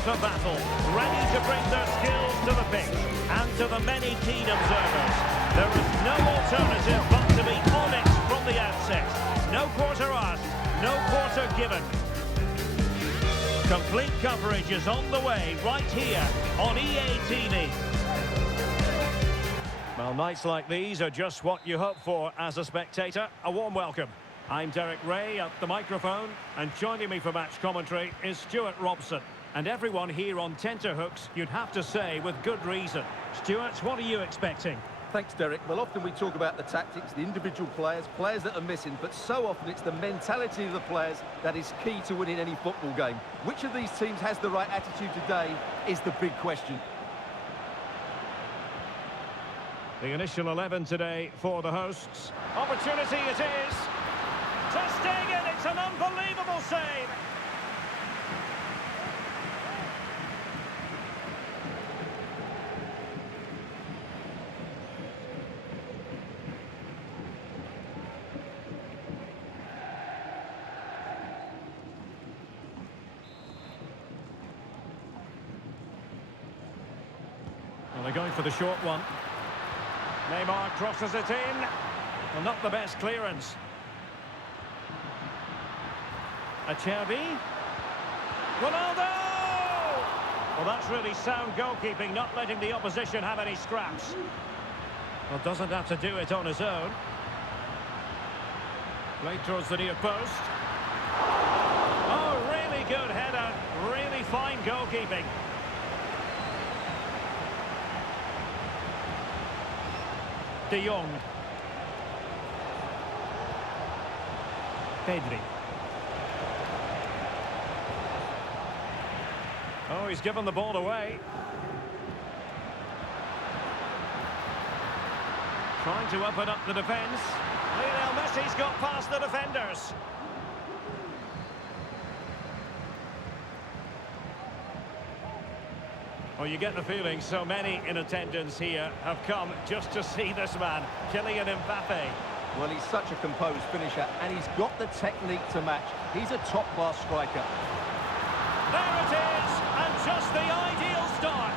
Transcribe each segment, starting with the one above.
FIFA battle, ready to bring their skills to the pitch. And to the many keen observers, there is no alternative but to be on it from the outset. No quarter asked, no quarter given. Complete coverage is on the way right here on EA TV. Well, nights like these are just what you hope for as a spectator. A warm welcome. I'm Derek Ray at the microphone, and joining me for match commentary is Stuart Robson. And everyone here on tenterhooks, you'd have to say, with good reason. Stuart, what are you expecting? Thanks, Derek. Well, often we talk about the tactics, the individual players that are missing, but so often it's the mentality of the players that is key to winning any football game. Which of these teams has the right attitude today is the big question. The initial 11 today for the hosts. Opportunity it is. Testing it, it's an unbelievable save. Well, they're going for the short one. Neymar crosses it in. Well, not the best clearance. Acerbi. Ronaldo! Well, that's really sound goalkeeping, not letting the opposition have any scraps. Well, doesn't have to do it on his own. Played towards the near post. Oh, really good header. Really fine goalkeeping. De Jong. Pedri. Oh, he's given the ball away. Trying to open up the defence. Lionel Messi's got past the defenders. Well, you get the feeling so many in attendance here have come just to see this man, Kylian Mbappé. Well, he's such a composed finisher, and he's got the technique to match. He's a top-class striker. There it is, and just the ideal start.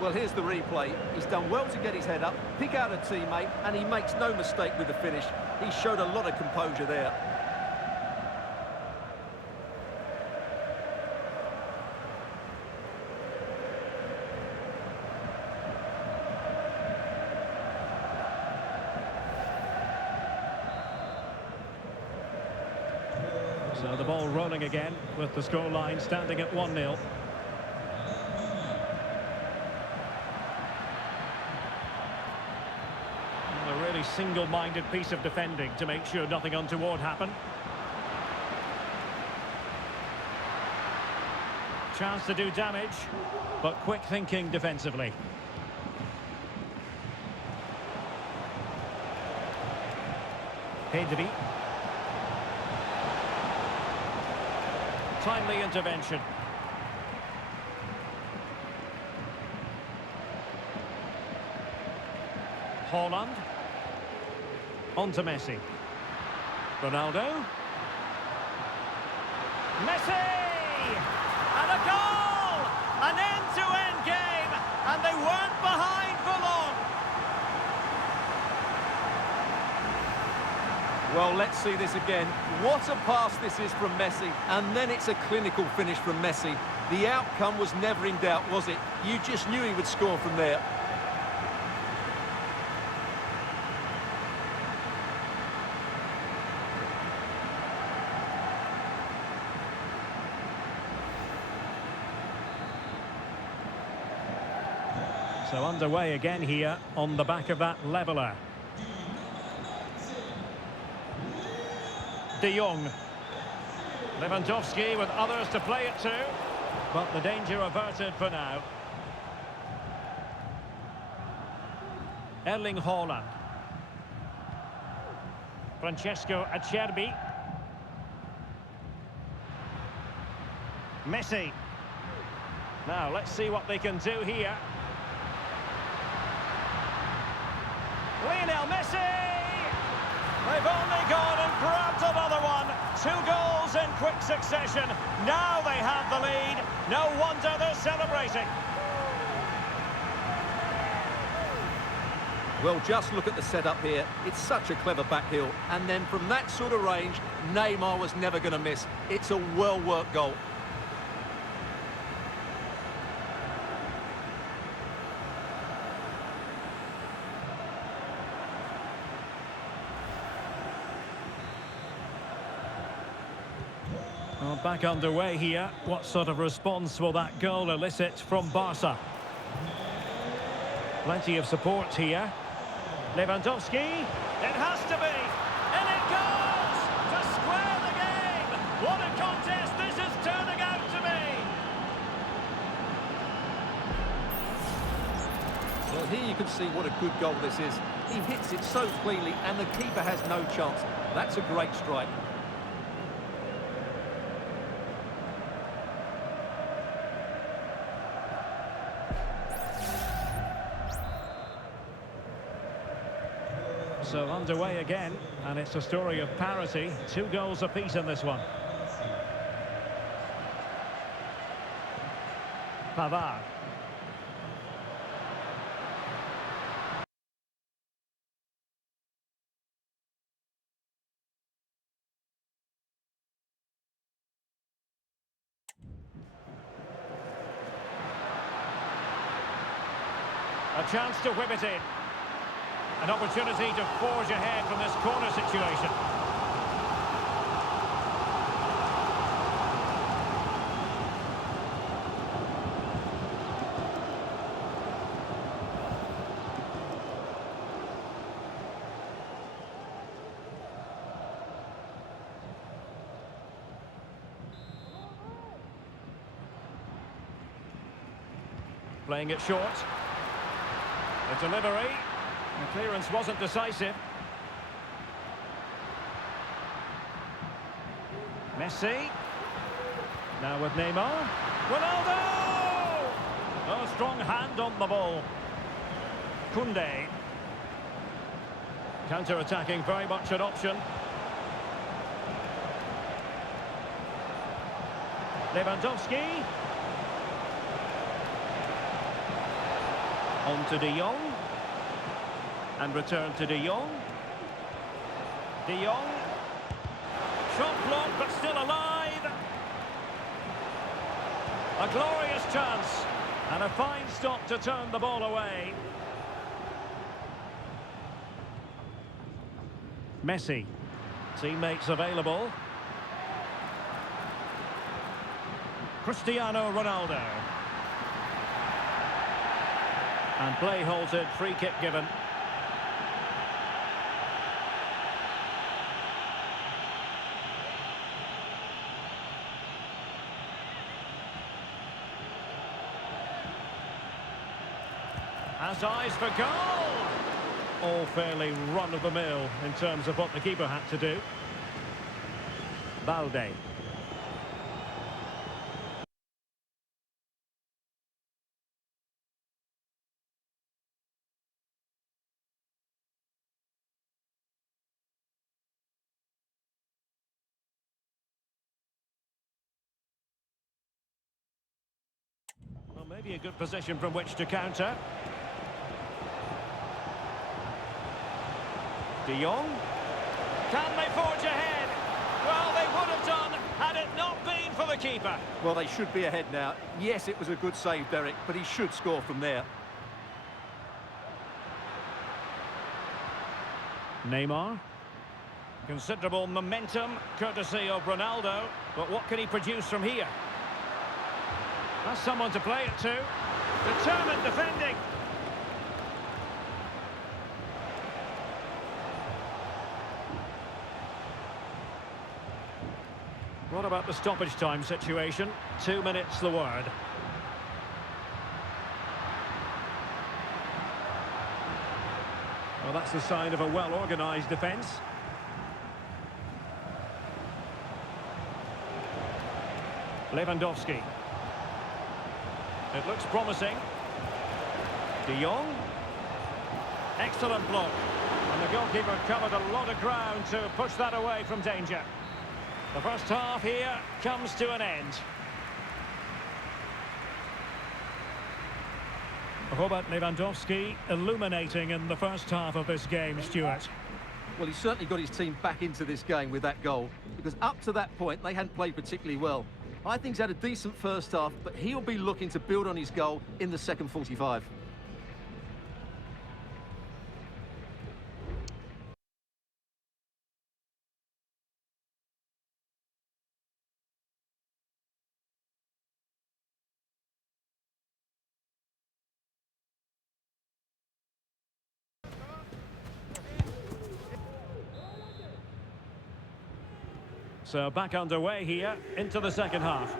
Well, here's the replay. He's done well to get his head up, pick out a teammate, and he makes no mistake with the finish. He showed a lot of composure there. So the ball rolling again with the scoreline standing at 1-0. A really single-minded piece of defending to make sure nothing untoward happened. Chance to do damage, but quick thinking defensively. Pedri. Timely intervention. Haaland. On to Messi. Ronaldo. Messi! And a goal! An end-to-end game! And they weren't behind for long! Well, let's see this again. What a pass this is from Messi. And then it's a clinical finish from Messi. The outcome was never in doubt, was it? You just knew he would score from there. So underway again here on the back of that leveller. De Jong. Lewandowski with others to play it to. But the danger averted for now. Erling Haaland. Francesco Acerbi. Messi. Now, let's see what they can do here. Lionel Messi! They've only gone and grabbed another one. 2 goals in quick succession. Now they have the lead. No wonder they're celebrating. Well, just look at the setup here. It's such a clever back heel. And then from that sort of range, Neymar was never going to miss. It's a well-worked goal. Well, back underway here. What sort of response will that goal elicit from Barca? Plenty of support here. Lewandowski, it has to be, and it goes to square the game. What a contest this is turning out to be. Well, here you can see what a good goal this is. He hits it so cleanly, and the keeper has no chance. That's a great strike. So underway again, and it's a story of parity. 2 goals apiece in this one. Pavard. A chance to whip it in. An opportunity to forge ahead from this corner situation. Playing it short. The delivery. The clearance wasn't decisive. Messi. Now with Neymar. Ronaldo! A strong hand on the ball. Koundé. Counter-attacking, very much an option. Lewandowski. On to De Jong. And return to De Jong. De Jong. Shot blocked, but still alive. A glorious chance. And a fine stop to turn the ball away. Messi. Teammates available. Cristiano Ronaldo. And play halted, free kick given. Has eyes for goal. All fairly run-of-the-mill in terms of what the keeper had to do. Balde. Well, maybe a good position from which to counter. De Jong. Can they forge ahead? Well, they would have done had it not been for the keeper. Well, they should be ahead now. Yes, it was a good save, Derek, but he should score from there. Neymar. Considerable momentum, courtesy of Ronaldo. But what can he produce from here? That's someone to play it to. Determined defending. What about the stoppage time situation? 2 minutes the word. Well, that's the sign of a well-organised defence. It looks promising. De Jong. Excellent block. And the goalkeeper covered a lot of ground to push that away from danger. The first half here comes to an end. Robert Lewandowski illuminating in the first half of this game, Stuart. Well, he certainly got his team back into this game with that goal, because up to that point, they hadn't played particularly well. I think he's had a decent first half, but he'll be looking to build on his goal in the second 45. So back underway here into the second half.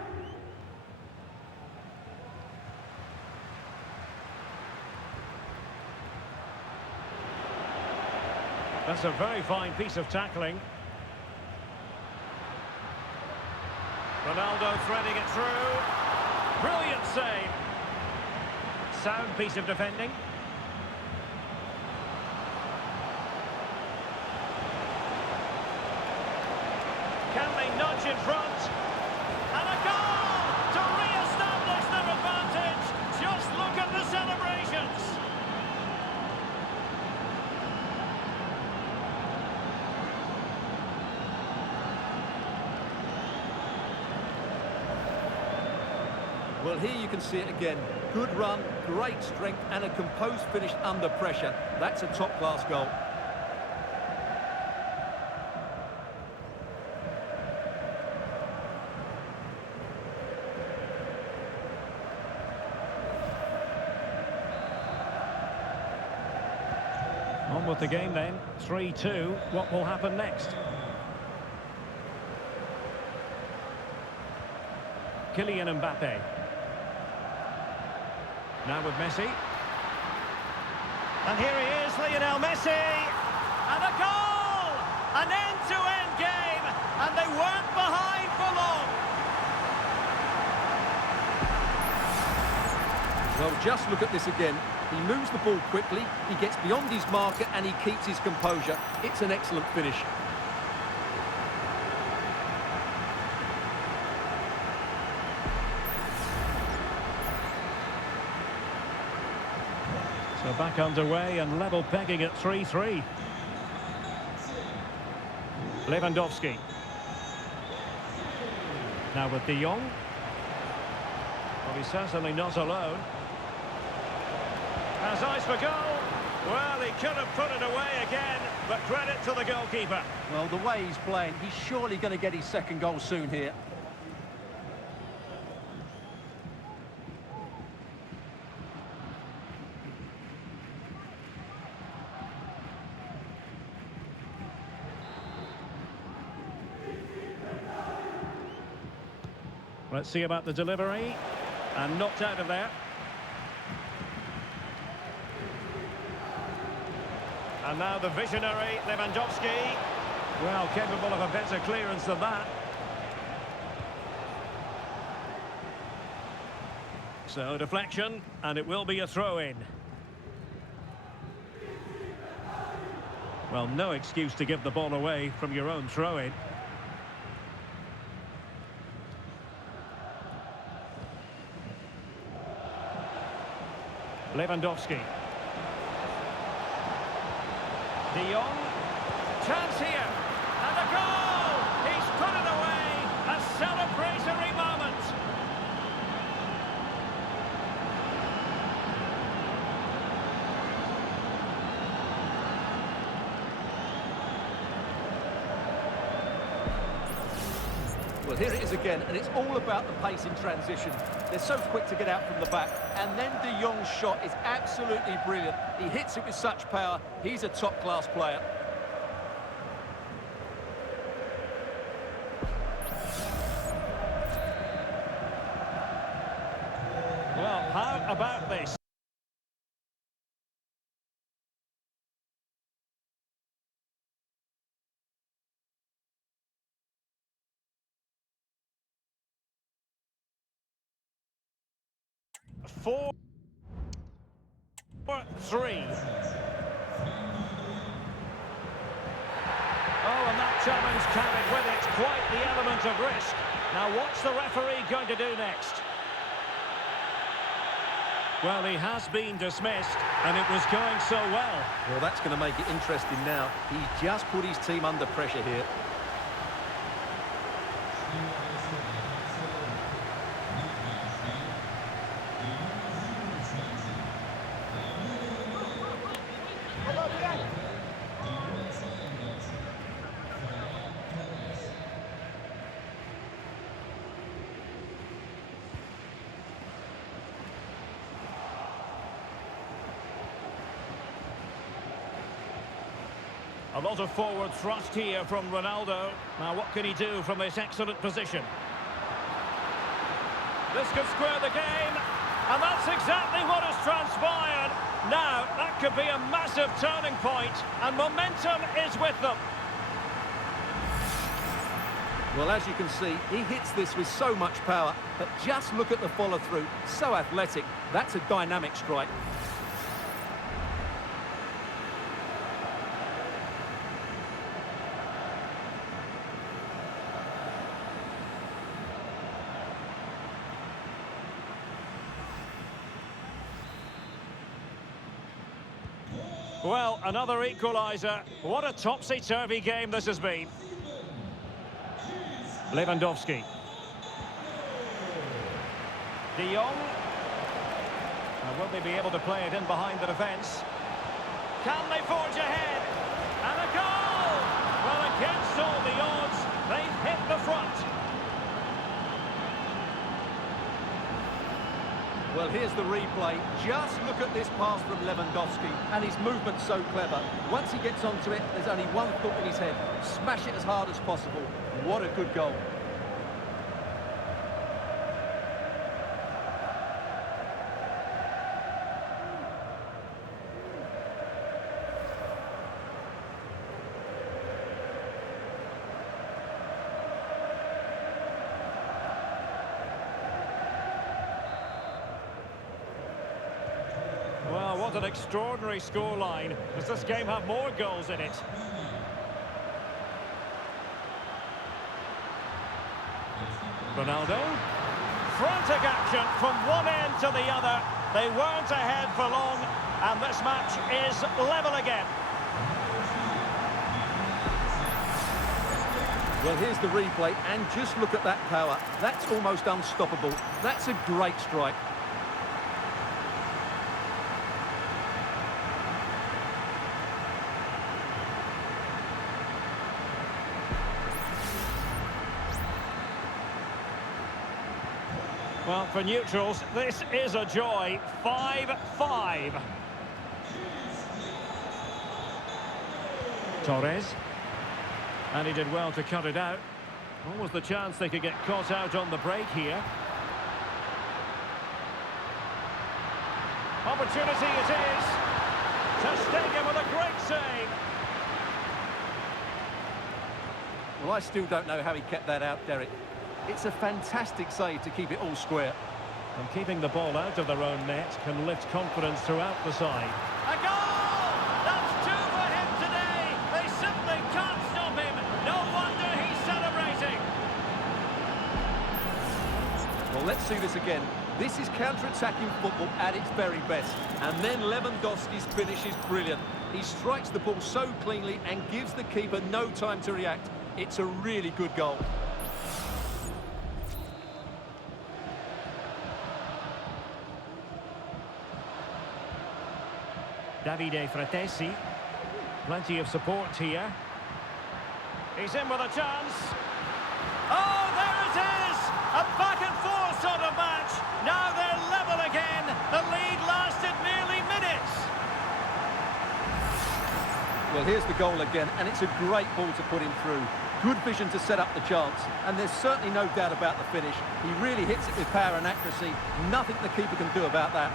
That's a very fine piece of tackling. Ronaldo threading it through. Brilliant save. Sound piece of defending. Can they nudge in front? And a goal to re-establish their advantage. Just look at the celebrations. Well, here you can see it again. Good run, great strength, and a composed finish under pressure. That's a top-class goal. On with the game then, 3-2. What will happen next? Kylian Mbappé. Now with Messi. And here he is, Lionel Messi. And a goal! An end-to-end game. And they weren't behind for long. Well, just look at this again. He moves the ball quickly, he gets beyond his marker, and he keeps his composure. It's an excellent finish. So back underway and level pegging at 3-3. Lewandowski. Now with De Jong. Well, he's certainly not alone. Has eyes for goal. Well, he could have put it away again, but credit to the goalkeeper. Well, the way he's playing, he's surely going to get his second goal soon here. Let's see about the delivery. And knocked out of there. And now the visionary Lewandowski. Well, capable of a better clearance than that. So deflection, and it will be a throw-in. Well, no excuse to give the ball away from your own throw-in. Lewandowski. De Jong. Chance here. And a goal! He's put it away. A celebratory moment. Well, here it is again, and it's all about the pace in transition. They're so quick to get out from the back, and then De Jong's shot is absolutely brilliant. He hits it with such power. He's a top-class player. Well, how about this? 4-3. Oh, and that challenge carried with it quite the element of risk. Now, what's the referee going to do next? Well, he has been dismissed, and it was going so well. Well, that's going to make it interesting now. He's just put his team under pressure here. A lot of forward thrust here from Ronaldo. Now, what can he do from this excellent position? This could square the game, and that's exactly what has transpired. Now, that could be a massive turning point, and momentum is with them. Well, as you can see, he hits this with so much power, but just look at the follow-through. So athletic. That's a dynamic strike. Well, another equaliser. What a topsy-turvy game this has been. Lewandowski. De Jong. Now, will they be able to play it in behind the defence? Can they forge ahead? And a goal! Well, against all the odds, they've hit the front. Well, here's the replay. Just look at this pass from Lewandowski, and his movement's so clever. Once he gets onto it, there's only one thought in his head. Smash it as hard as possible. What a good goal. Well, what an extraordinary scoreline. Does this game have more goals in it? Ronaldo. Frantic action from one end to the other. They weren't ahead for long, and this match is level again. Well, here's the replay, and just look at that power. That's almost unstoppable. That's a great strike. Well, for neutrals, this is a joy. 5-5. Torres. And he did well to cut it out. What was the chance they could get caught out on the break here? Opportunity it is. Ter Stegen with a great save. Well, I still don't know how he kept that out, Derek. It's a fantastic save to keep it all square. And keeping the ball out of their own net can lift confidence throughout the side. A goal! That's two for him today! They simply can't stop him! No wonder he's celebrating! Well, let's see this again. This is counter-attacking football at its very best. And then Lewandowski's finish is brilliant. He strikes the ball so cleanly and gives the keeper no time to react. It's a really good goal. Davide Fratesi. Plenty of support here. He's in with a chance. Oh, there it is! A back-and-forth sort of match. Now they're level again. The lead lasted nearly minutes. Well, here's the goal again, and it's a great ball to put him through. Good vision to set up the chance, and there's certainly no doubt about the finish. He really hits it with power and accuracy. Nothing the keeper can do about that.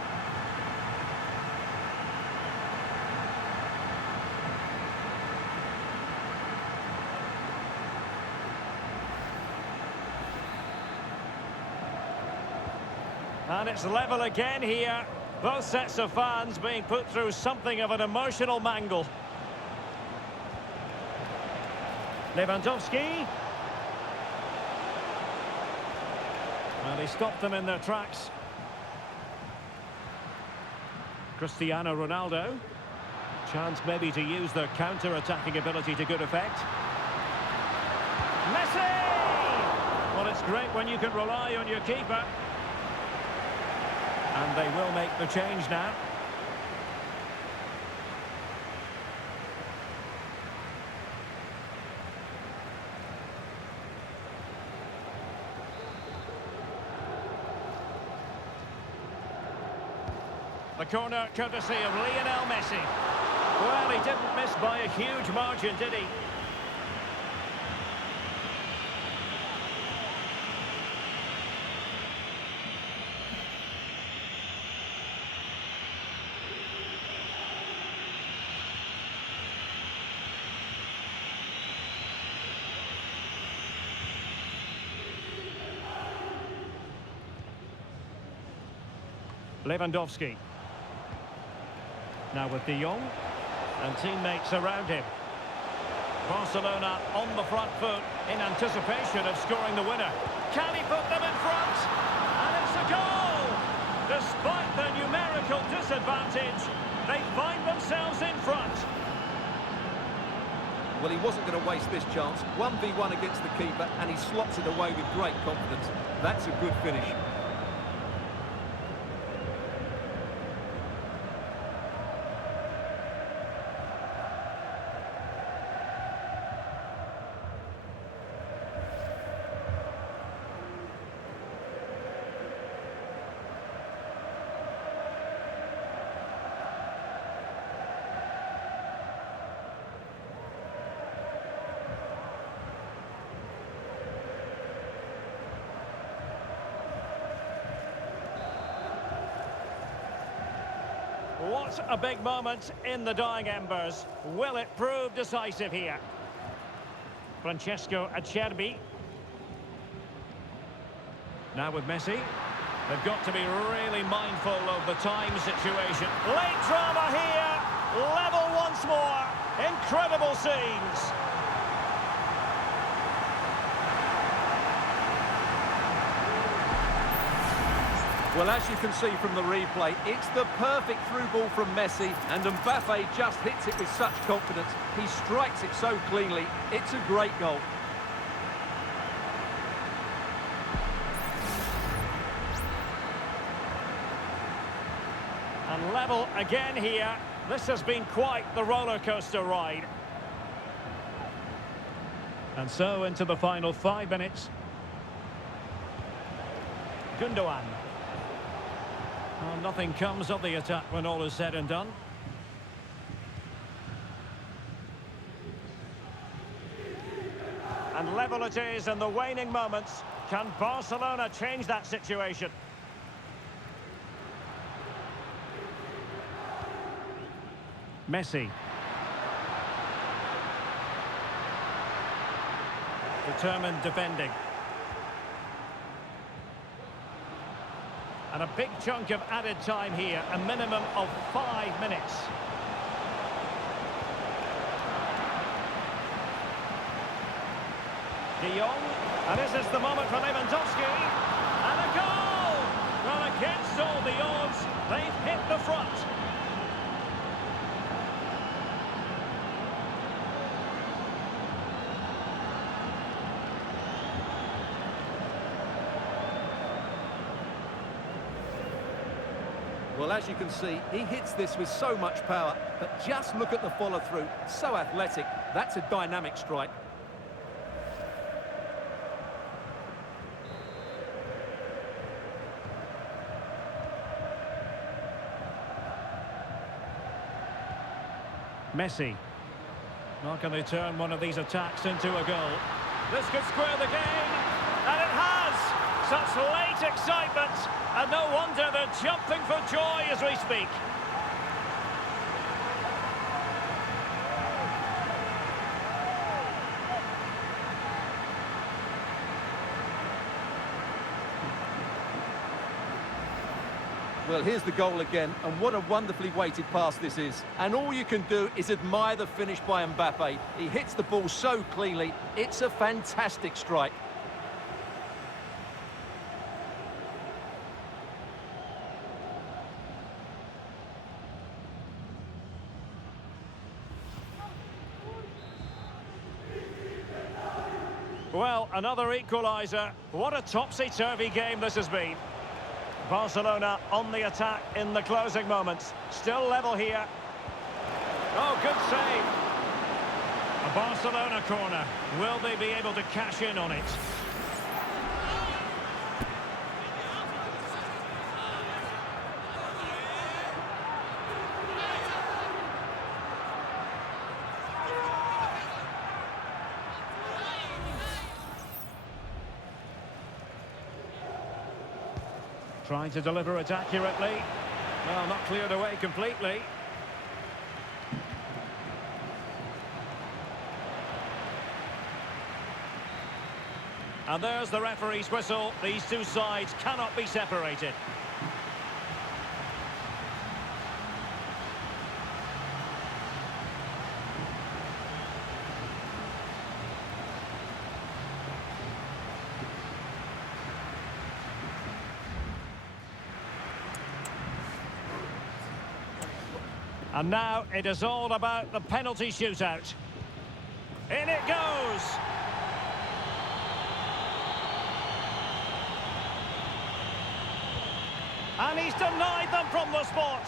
And it's level again here. Both sets of fans being put through something of an emotional mangle. Lewandowski. Well, he stopped them in their tracks. Cristiano Ronaldo. Chance maybe to use their counter-attacking ability to good effect. Messi! Well, it's great when you can rely on your keeper. And they will make the change now. The corner courtesy of Lionel Messi. Well, he didn't miss by a huge margin, did he? Lewandowski. Now with De Jong and teammates around him. Barcelona on the front foot in anticipation of scoring the winner. Can he put them in front? And it's a goal! Despite their numerical disadvantage, they find themselves in front. Well, he wasn't going to waste this chance. 1v1 against the keeper, and he slots it away with great confidence. That's a good finish. What a big moment in the dying embers. Will it prove decisive here? Francesco Acerbi. Now with Messi. They've got to be really mindful of the time situation. Late drama here. Level once more. Incredible scenes. Well, as you can see from the replay, it's the perfect through ball from Messi, and Mbappé just hits it with such confidence. He strikes it so cleanly. It's a great goal. And level again here. This has been quite the roller coaster ride. And so into the final 5 minutes. Gundogan. Well, nothing comes of the attack when all is said and done. And level it is in the waning moments. Can Barcelona change that situation? Messi. Determined defending. And a big chunk of added time here, a minimum of 5 minutes. De Jong, and this is the moment for Lewandowski, and a goal! Well, against all the odds, they've hit the front. Well, as you can see, he hits this with so much power, but just look at the follow-through. So athletic. That's a dynamic strike. Messi. Now can they turn one of these attacks into a goal? This could square the game, and it has! Such late excitement, and no wonder they're jumping for joy as we speak. Well, here's the goal again, and what a wonderfully weighted pass this is. And all you can do is admire the finish by Mbappé. He hits the ball so cleanly, it's a fantastic strike. Well, another equaliser. What a topsy-turvy game this has been. Barcelona on the attack in the closing moments. Still level here. Oh, good save. A Barcelona corner. Will they be able to cash in on it? Trying to deliver it accurately. Well, not cleared away completely. And there's the referee's whistle. These two sides cannot be separated. And now it is all about the penalty shootout. In it goes! And he's denied them from the spot.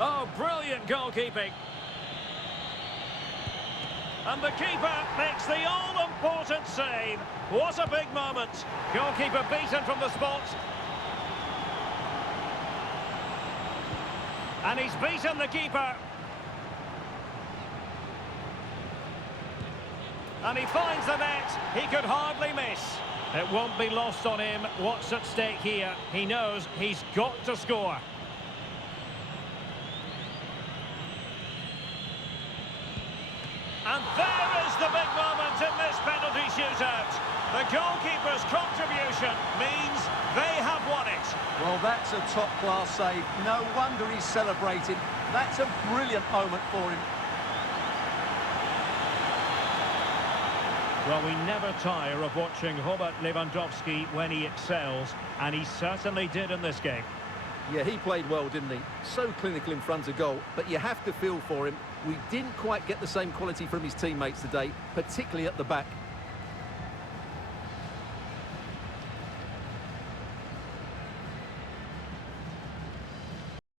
Oh, brilliant goalkeeping. And the keeper makes the all-important save. What a big moment. Goalkeeper beaten from the spot. And he's beaten the keeper. And he finds the net. He could hardly miss. It won't be lost on him what's at stake here. He knows he's got to score. And there is the big moment in this penalty shootout. The goalkeeper's contribution means they have won it. Well, that's a top-class save. No wonder he's celebrating. That's a brilliant moment for him. Well, we never tire of watching Robert Lewandowski when he excels, and he certainly did in this game. Yeah, he played well, didn't he? So clinical in front of goal, but you have to feel for him. We didn't quite get the same quality from his teammates today, particularly at the back.